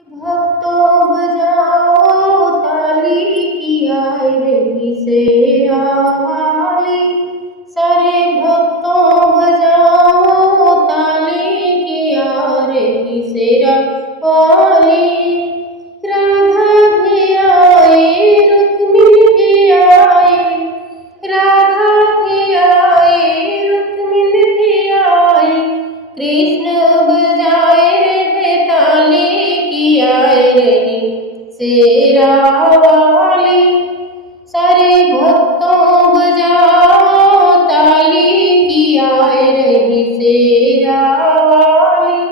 भक्तों बजाओ ताली की आए रे शेरा वाली। सारे भक्तों बजाओ ताली की आ रे शेरा वाली। राधा भी आई रुक्मिणी भी आई, राधा भी आई रुक्मिणी भी आई। कृष्ण बजाए रे ताली की आए रे शेरा वाली। सारे भक्तों बजाओ ताली की आए रे शेरा वाली।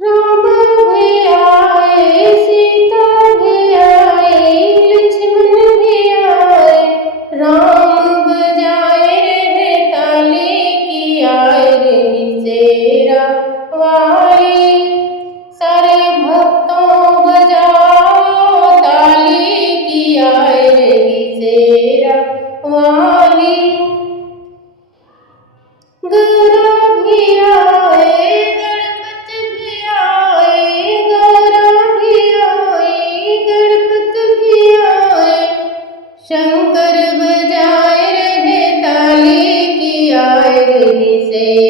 राम भी आए सीता भी आए लक्ष्मण भी आए। राम बजाए रे ताली की आए रे शेरा वाली। सारे भक्तों बजाओ ताली की आए रे शेरा वाली। गौरा भी आए गणपति भी आए, गौरा भी आए गणपति भी आए। शंकर बजाए रे ताली की आए रे शेरा